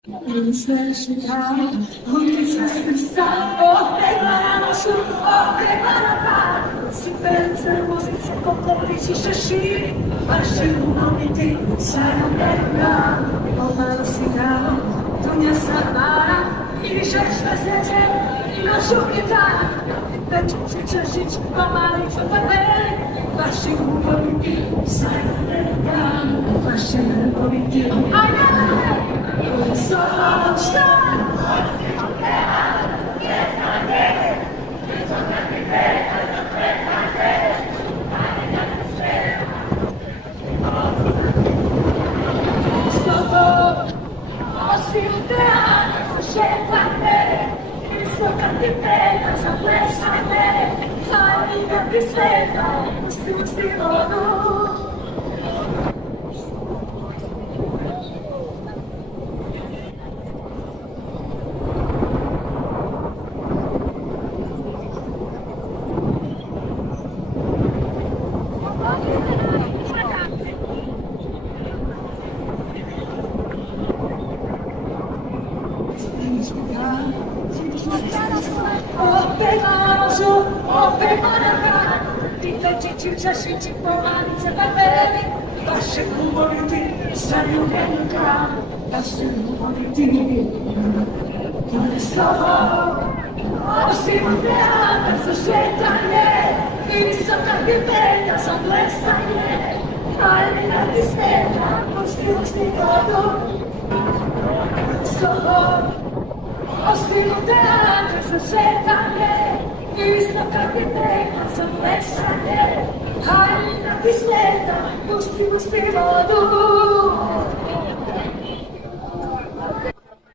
Si pensa muzice kompletici šeširi, vaši umoviti sarabena. Omalo si dao, dunja samara, i žešta zeze, i našu gitara. Večući češić, pomalicu papere, vaši umoviti sarabena. Vaši umoviti, ajde, i solo šta? Osim teatra sa šetane, visoka ti pena za plesane, ali ga ti sveta, pusti vodu. Čašići pomalice papeli, vaše umoviti stariju velika, vaše umoviti. To je slovo, osim teatra za šetanje i visoka gibeta za plesanje, ali da ti smeta, pusti vodu. Slovo, osim teatra za šetanje i visoka gibeta za plesanje, ali da ti smeta, pusti vodu.